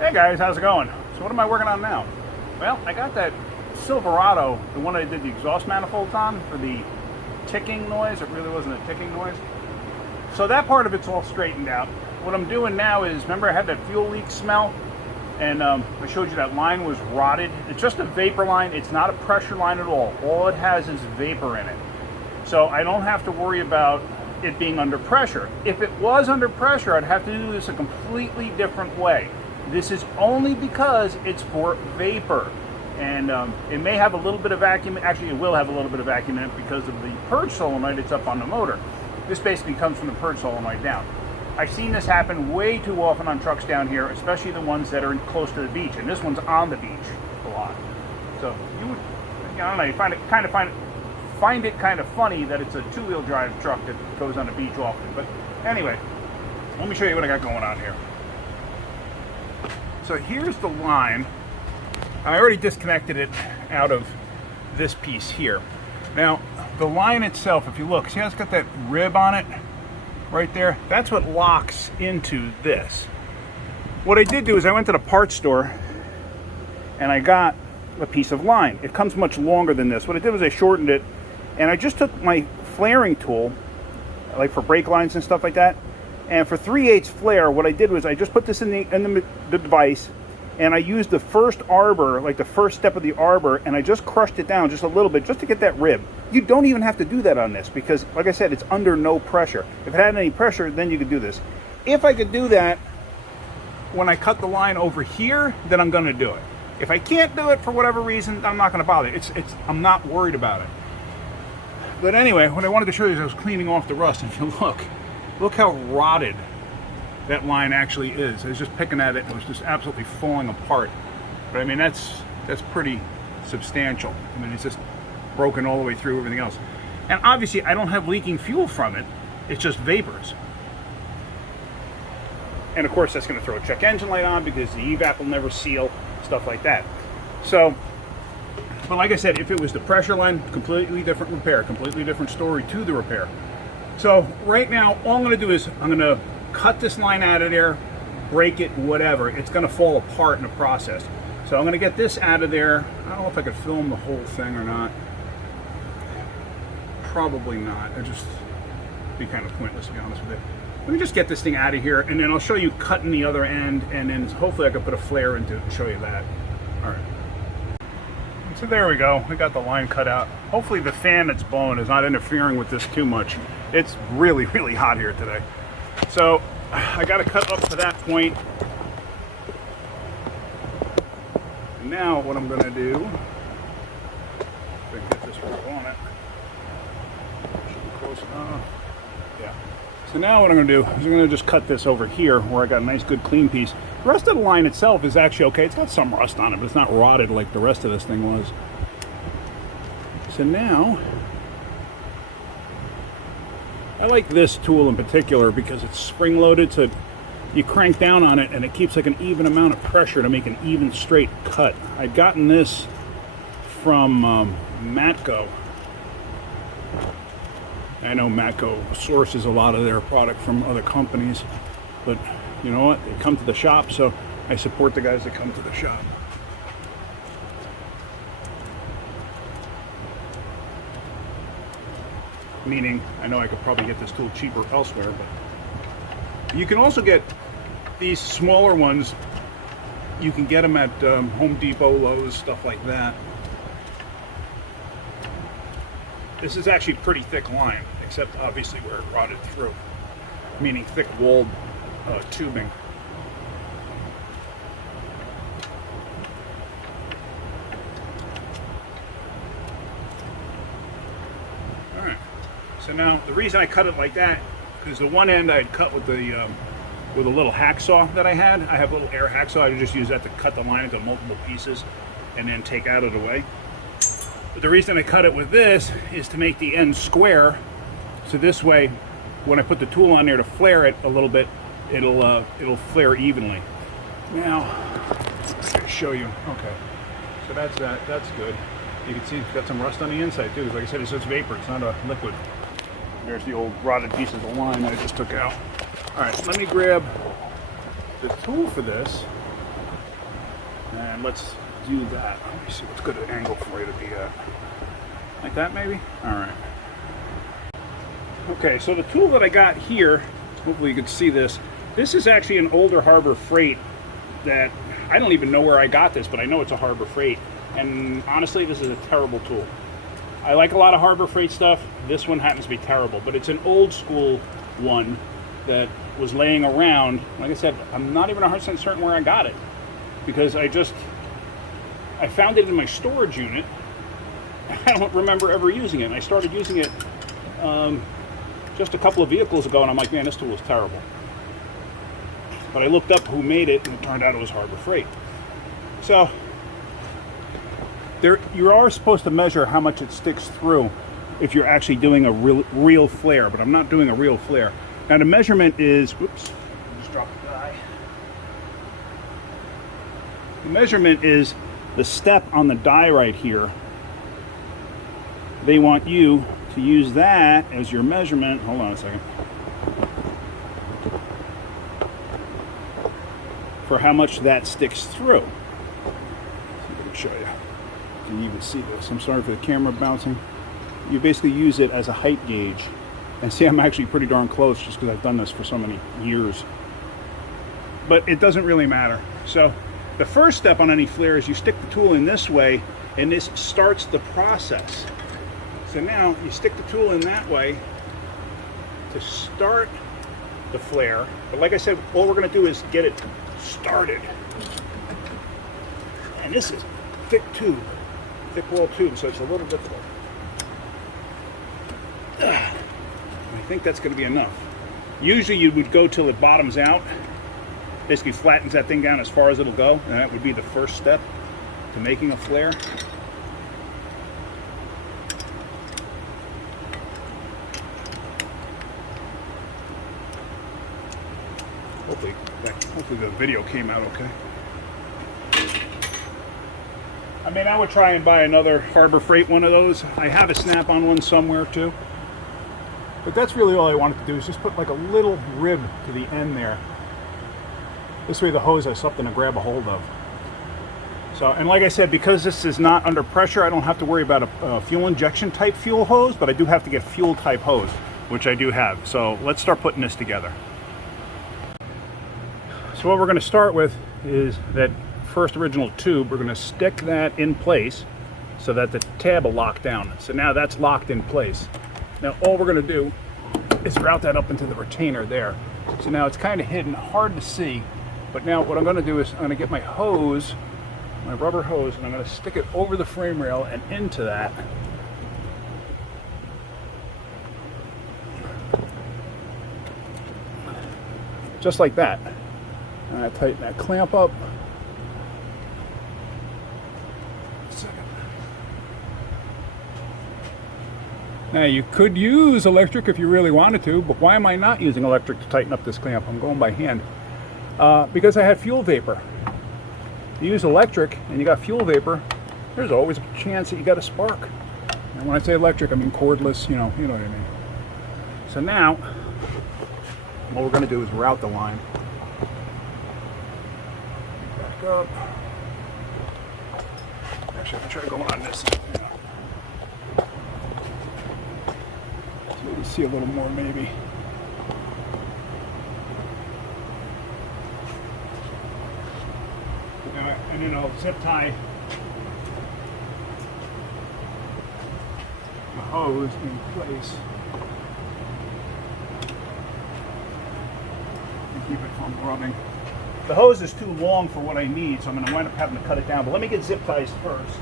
Hey guys, how's it going? So what am I working on now? Well, I got that Silverado, the one I did the exhaust manifolds on for the ticking noise. It really wasn't a ticking noise. So that part of it's all straightened out. What I'm doing now is, remember I had that fuel leak smell? And I showed you that line was rotted. It's just a vapor line. It's not a pressure line at all. All it has is vapor in it. So I don't have to worry about it being under pressure. If it was under pressure, I'd have to do this a completely different way. This is only because it's for vapor. And it may have a little bit of vacuum. Actually, it will have a little bit of vacuum in it because of the purge solenoid that's up on the motor. This basically comes from the purge solenoid down. I've seen this happen way too often on trucks down here, especially the ones that are close to the beach. And this one's on the beach a lot. So you would, I don't know, you find it kind of funny that it's a two-wheel drive truck that goes on the beach often. But anyway, let me show you what I got going on here. So here's the line. I already disconnected it out of this piece here. Now, the line itself, if you look, see how it's got that rib on it right there? That's what locks into this. What I did do is I went to the parts store and I got a piece of line. It comes much longer than this. What I did was I shortened it, and I just took my flaring tool, like for brake lines and stuff like that, and for 3/8 flare, what I did was I just put this in the device, and I used the first arbor, like the first step of the arbor, and I just crushed it down just a little bit just to get that rib. You don't even have to do that on this because, like I said, it's under no pressure. If it had any pressure, then you could do this. If I could do that when I cut the line over here, then I'm going to do it. If I can't do it for whatever reason, I'm not going to bother. I'm not worried about it. But anyway, what I wanted to show you is I was cleaning off the rust, and if you look how rotted that line actually is. I was just picking at it and it was just absolutely falling apart. But I mean, that's pretty substantial. I mean, it's just broken all the way through everything else. And obviously I don't have leaking fuel from it. It's just vapors. And of course that's going to throw a check engine light on because the evap will never seal, stuff like that. So, but like I said, if it was the pressure line, completely different repair, completely different story to the repair. So right now, all I'm going to do is I'm going to cut this line out of there, break it, whatever. It's going to fall apart in the process. So I'm going to get this out of there. I don't know if I could film the whole thing or not. Probably not. It'd just be kind of pointless, to be honest with you. Let me just get this thing out of here, and then I'll show you cutting the other end, and then hopefully I can put a flare into it and show you that. All right. So there we go. We got the line cut out. Hopefully the fan that's blowing is not interfering with this too much. It's really, really hot here today. So I got to cut up to that point. And now what I'm going to do, if I can get this right on it, should be close enough. Yeah. So now what I'm going to do is I'm going to just cut this over here where I got a nice good clean piece. The rest of the line itself is actually okay. It's got some rust on it, but it's not rotted like the rest of this thing was. So now, I like this tool in particular because it's spring-loaded, so you crank down on it and it keeps like an even amount of pressure to make an even straight cut. I'd gotten this from Matco. I know Matco sources a lot of their product from other companies, but you know what? They come to the shop, so I support the guys that come to the shop. Meaning, I know I could probably get this tool cheaper elsewhere, but you can also get these smaller ones. You can get them at Home Depot, Lowe's, stuff like that. This is actually pretty thick line, except obviously where it rotted through, meaning thick walled tubing. Alright, so now the reason I cut it like that, because the one end I had cut with the with a little hacksaw that I had. I have a little air hacksaw. I just use that to cut the line into multiple pieces and then take out of the way. But the reason I cut it with this is to make the end square, so this way when I put the tool on there to flare it a little bit, it'll flare evenly. Now, I'll show you. Okay, so that's that. That's good. You can see it's got some rust on the inside too. Like I said, it's just vapor. It's not a liquid. There's the old rotted pieces of line that I just took out. All right, let me grab the tool for this. And let's do that. Let me see what's good an angle for you to be at. Like that maybe? All right. Okay, so the tool that I got here, hopefully you can see this. This is actually an older Harbor Freight that I don't even know where I got this, but I know it's a Harbor Freight. And honestly, this is a terrible tool. I like a lot of Harbor Freight stuff. This one happens to be terrible, but it's an old school one that was laying around. Like I said, I'm not even 100% certain where I got it because I found it in my storage unit. I don't remember ever using it. And I started using it just a couple of vehicles ago, and I'm like, man, this tool is terrible. But I looked up who made it, and it turned out it was Harbor Freight. So you are supposed to measure how much it sticks through if you're actually doing a real flare, but I'm not doing a real flare. Now the measurement is, whoops, I just dropped the die. The measurement is the step on the die right here. They want you to use that as your measurement. Hold on a second. For how much that sticks through. See if I can show you. You can even see this. I'm sorry for the camera bouncing. You basically use it as a height gauge. And see, I'm actually pretty darn close just because I've done this for so many years. But it doesn't really matter. So the first step on any flare is you stick the tool in this way, and this starts the process. So now you stick the tool in that way to start the flare. But like I said, all we're going to do is get it started. And this is thick tube, thick wall tube, so it's a little difficult. I think that's going to be enough. Usually you would go till it bottoms out, basically flattens that thing down as far as it'll go, and that would be the first step to making a flare. Hopefully the video came out okay. I mean, I would try and buy another Harbor Freight one of those. I have a Snap-on one somewhere too. But that's really all I wanted to do is just put like a little rib to the end there. This way the hose has something to grab a hold of. So, and like I said, because this is not under pressure, I don't have to worry about a fuel injection type fuel hose, but I do have to get fuel type hose, which I do have. So let's start putting this together. So what we're going to start with is that first original tube. We're going to stick that in place so that the tab will lock down. So now that's locked in place. Now all we're going to do is route that up into the retainer there. So now it's kind of hidden, hard to see. But now what I'm going to do is I'm going to get my hose, my rubber hose, and I'm going to stick it over the frame rail and into that. Just like that. And I tighten that clamp up. Now you could use electric if you really wanted to, but why am I not using electric to tighten up this clamp? I'm going by hand. Because I had fuel vapor. You use electric and you got fuel vapor, there's always a chance that you got a spark. And when I say electric, I mean cordless, you know what I mean. So now, what we're going to do is route the line. Back up. Actually, I'll try to go on this. So you can see a little more maybe. And then I'll zip tie the hose in place and keep it from rubbing. The hose is too long for what I need, so I'm going to wind up having to cut it down. But let me get zip ties first.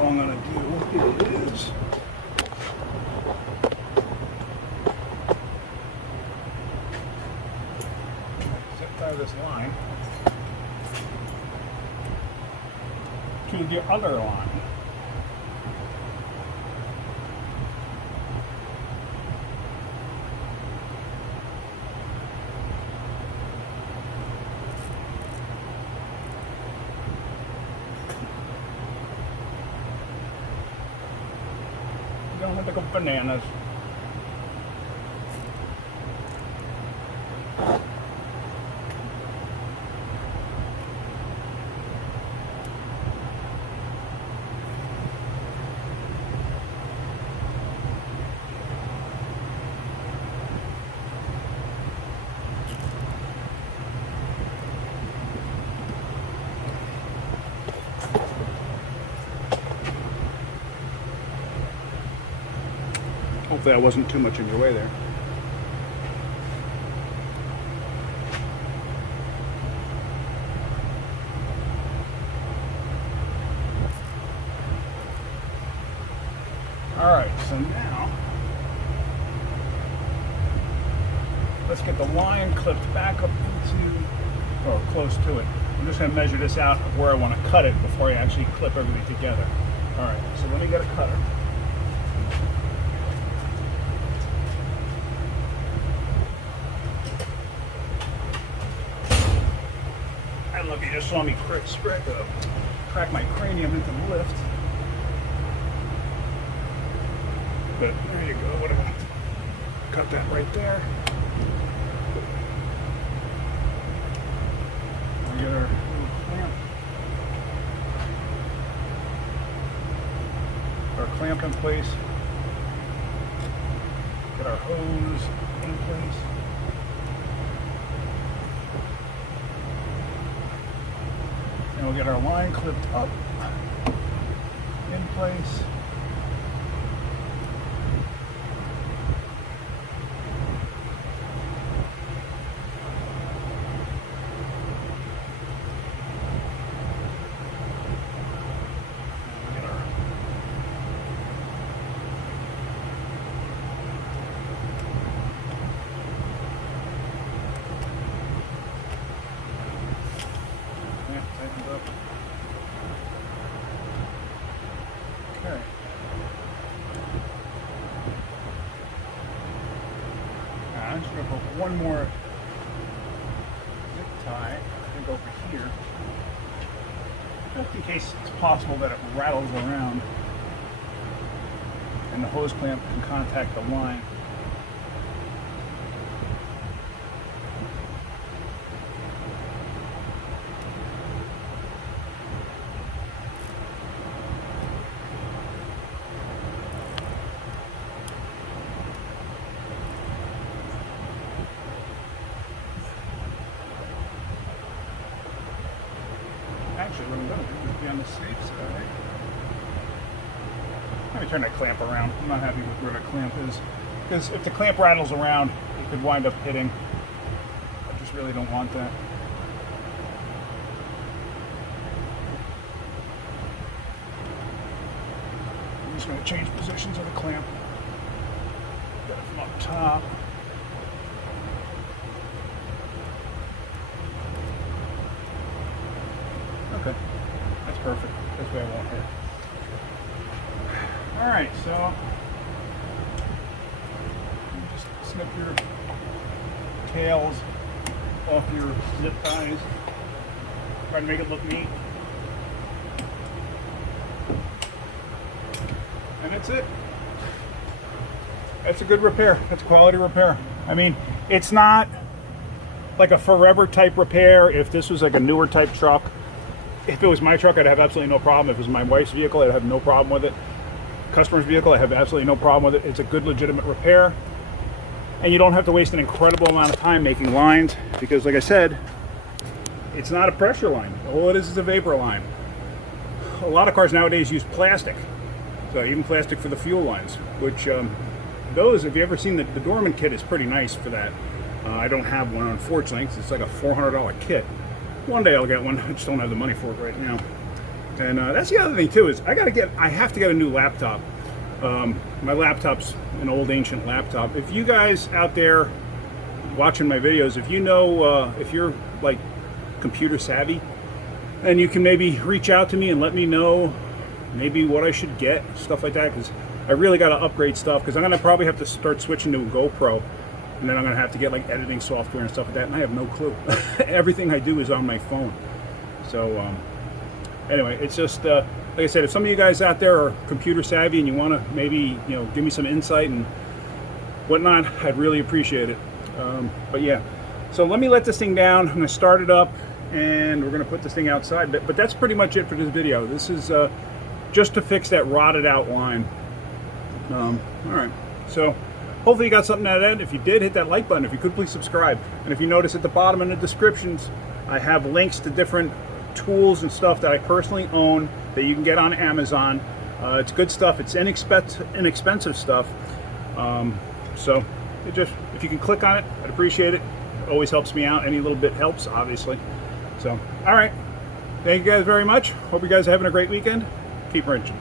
All I'm going to do is zip tie this line to the other line. gonna go bananas. Hopefully that wasn't too much in your way there. Alright, so now let's get the line clipped back up into, or close to it. I'm just going to measure this out of where I want to cut it before I actually clip everything together. Alright, so let me get a cutter. I don't know if you just saw me crack my cranium into the lift. But there you go. What do I want? Cut that right there. We get our little clamp. Our clamp in place. Get our hose in place. And we'll get our line clipped up in place. Okay. Now I'm just going to put one more zip tie, I think, over here, just in case it's possible that it rattles around and the hose clamp can contact the line. Actually, what I'm going to do is be on the safe side. Let me turn that clamp around. I'm not happy with where the clamp is, because if the clamp rattles around, it could wind up hitting. I just really don't want that. I'm just going to change positions of the clamp. Get it from up top. Okay, that's perfect. This way I won't hit. Alright, so you just snip your tails off your zip ties. Try to make it look neat. And that's it. That's a good repair. That's a quality repair. I mean, it's not like a forever type repair. If this was like a newer type truck, if it was my truck, I'd have absolutely no problem. If it was my wife's vehicle, I'd have no problem with it. Customer's vehicle, I have absolutely no problem with it. It's a good, legitimate repair. And you don't have to waste an incredible amount of time making lines, because like I said, it's not a pressure line. All it is a vapor line. A lot of cars nowadays use plastic. So even plastic for the fuel lines, which those, if you ever seen the Dorman kit, is pretty nice for that. I don't have one, unfortunately, because it's like a $400 kit. One day I'll get one. I just don't have the money for it right now. And that's the other thing too, is I have to get a new laptop. My laptop's an old ancient laptop. If you guys out there watching my videos, if you know, if you're like computer savvy, then you can maybe reach out to me and let me know maybe what I should get, stuff like that, because I really got to upgrade stuff, because I'm going to probably have to start switching to a GoPro. And then I'm going to have to get like editing software and stuff like that, and I have no clue. Everything I do is on my phone. So anyway, it's just like I said, if some of you guys out there are computer savvy and you want to maybe, you know, give me some insight and whatnot, I'd really appreciate it. But yeah, so let me let this thing down. I'm going to start it up and we're going to put this thing outside. But that's pretty much it for this video. This is just to fix that rotted out line. All right, so hopefully you got something out of that. If you did, hit that like button. If you could, please subscribe. And if you notice at the bottom in the descriptions, I have links to different tools and stuff that I personally own that you can get on Amazon. It's good stuff. It's inexpensive stuff. So if you can click on it, I'd appreciate it. It always helps me out. Any little bit helps, obviously. So, all right. Thank you guys very much. Hope you guys are having a great weekend. Keep wrenching.